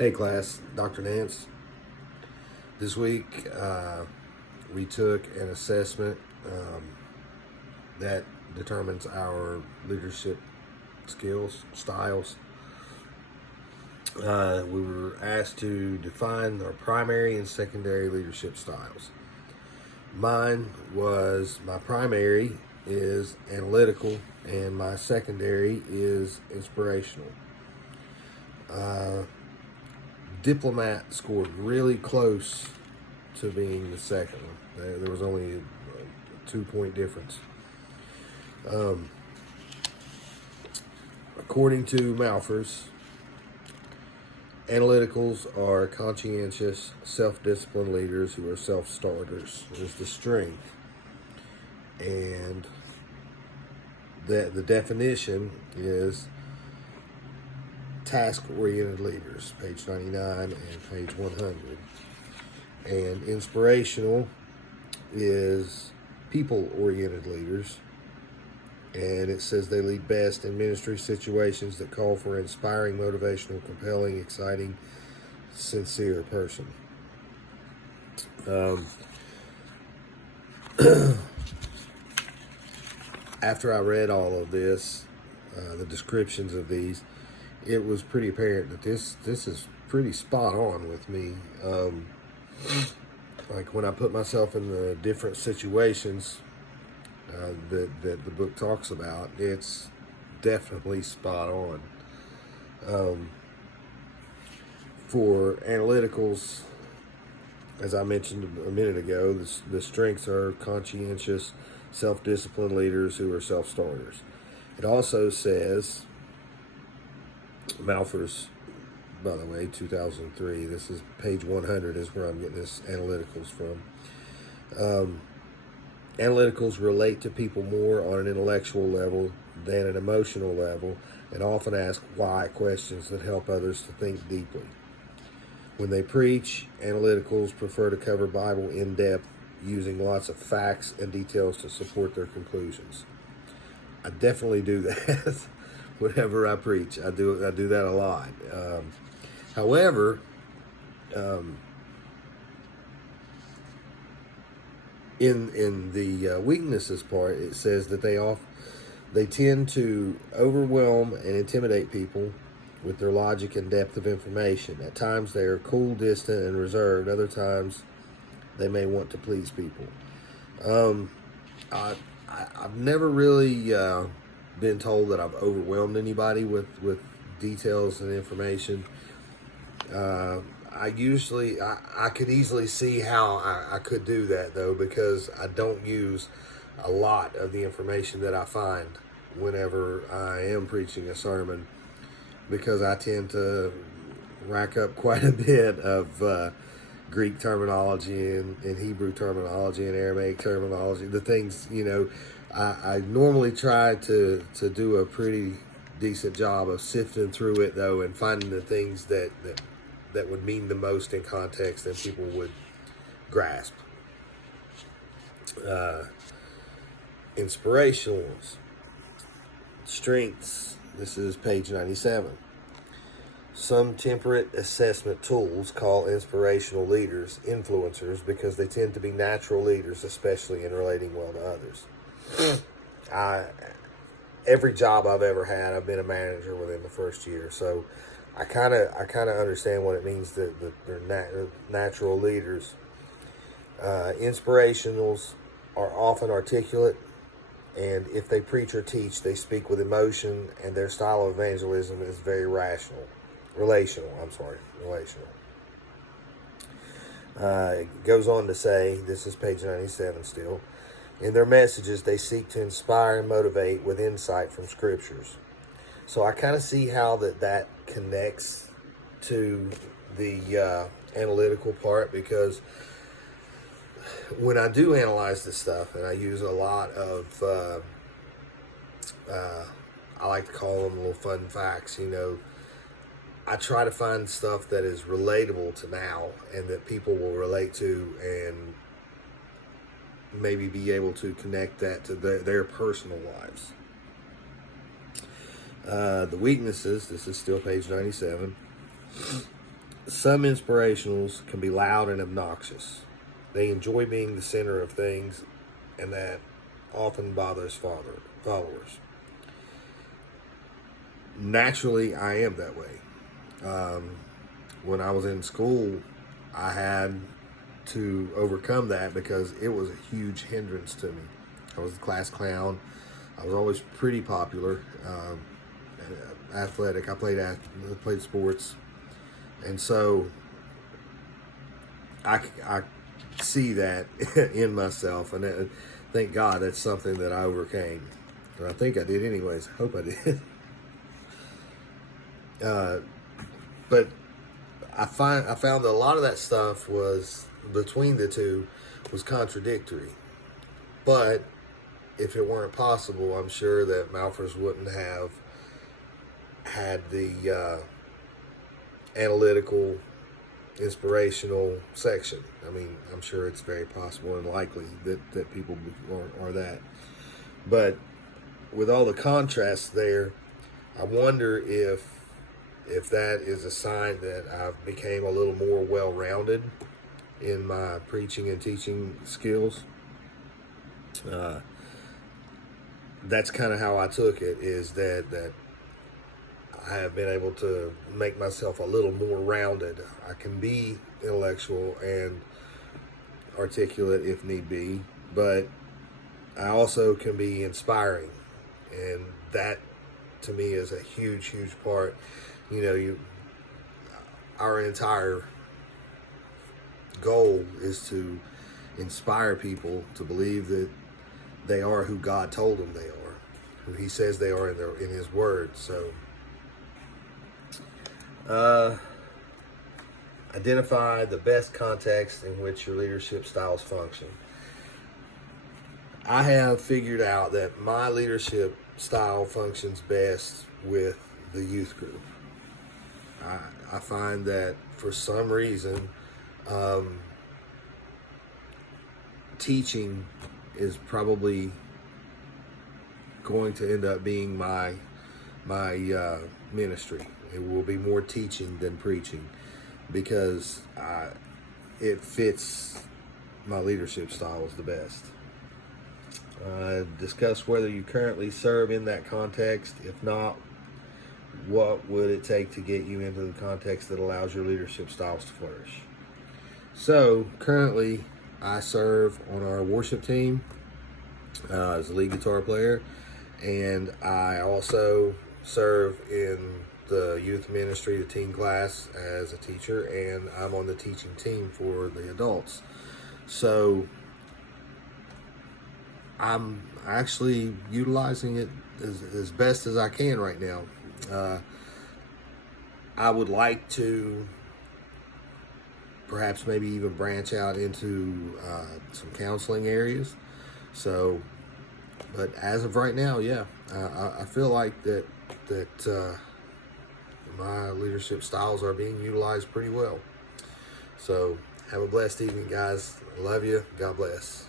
Hey class, Dr. Nance. This week we took an assessment that determines our leadership skills, styles. We were asked to define our primary and secondary leadership styles. My primary is analytical and my secondary is inspirational. Diplomat scored really close to being the second one. There was only a 2-point difference. According to Malthus, analyticals are conscientious, self-disciplined leaders who are self-starters is the strength. And that the definition is task-oriented leaders, page 99 and page 100. And inspirational is people-oriented leaders. And it says they lead best in ministry situations that call for inspiring, motivational, compelling, exciting, sincere person. After I read all of this, the descriptions of these, it was pretty apparent that this is pretty spot on with me. Like when I put myself in the different situations that the book talks about, it's definitely spot on. For analyticals, as I mentioned a minute ago, the strengths are conscientious, self-disciplined leaders who are self-starters. It also says, Malthus, by the way, 2003. This is page 100 is where I'm getting this analyticals from. Analyticals relate to people more on an intellectual level than an emotional level and often ask why questions that help others to think deeply. When they preach, analyticals prefer to cover Bible in depth using lots of facts and details to support their conclusions. I definitely do that. Whenever I preach, I do that a lot. However, in the weaknesses part, it says that they tend to overwhelm and intimidate people with their logic and depth of information. At times, they are cool, distant, and reserved. Other times, they may want to please people. I've never really been told that I've overwhelmed anybody with details and information. I could easily see how I could do that, though, because I don't use a lot of the information that I find whenever I am preaching a sermon, because I tend to rack up quite a bit of Greek terminology and Hebrew terminology and Aramaic terminology. The things, I normally try to do a pretty decent job of sifting through it, though, and finding the things that would mean the most in context and people would grasp. Inspirationals, strengths. This is page 97. Some temperate assessment tools call inspirational leaders influencers because they tend to be natural leaders, especially in relating well to others. Every job I've ever had, I've been a manager within the first year, so I kind of understand what it means that they're natural leaders. Inspirationals are often articulate, and if they preach or teach, they speak with emotion, and their style of evangelism is very relational. It goes on to say, this is page 97 still, in their messages, they seek to inspire and motivate with insight from scriptures. So I kind of see how that connects to the analytical part, because when I do analyze this stuff, and I use a lot of, I like to call them little fun facts, I try to find stuff that is relatable to now and that people will relate to and maybe be able to connect that to their personal lives. The weaknesses, this is still page 97. Some inspirationals can be loud and obnoxious. They enjoy being the center of things, and that often bothers followers. Naturally, I am that way. When I was in school, I had to overcome that because it was a huge hindrance to me. I was the class clown. I was always pretty popular, athletic. I played sports, and so I see that in myself, and thank God that's something that I overcame. And I think I did, anyways. Hope I did. But I found that a lot of that stuff was between the two was contradictory. But if it weren't possible, I'm sure that Malphurs wouldn't have had the analytical, inspirational section. I mean, I'm sure it's very possible and likely that people are that. But with all the contrasts there, I wonder if that is a sign that I've became a little more well-rounded in my preaching and teaching skills. That's kind of how I took it, is that I have been able to make myself a little more rounded. I can be intellectual and articulate if need be, but I also can be inspiring, and that to me is a huge part. You know, our entire goal is to inspire people to believe that they are who God told them they are, who He says they are in His Word. So, identify the best context in which your leadership styles function. I have figured out that my leadership style functions best with the youth group. I find that for some reason, teaching is probably going to end up being my ministry. It will be more teaching than preaching because it fits my leadership styles the best. Discuss whether you currently serve in that context. If not, what would it take to get you into the context that allows your leadership styles to flourish? So, currently, I serve on our worship team as a lead guitar player, and I also serve in the youth ministry, the teen class, as a teacher, and I'm on the teaching team for the adults. So, I'm actually utilizing it as best as I can right now. I would like to perhaps maybe even branch out into some counseling areas. So, but as of right now, yeah, I feel like that my leadership styles are being utilized pretty well. So, have a blessed evening, guys. I love you. God bless.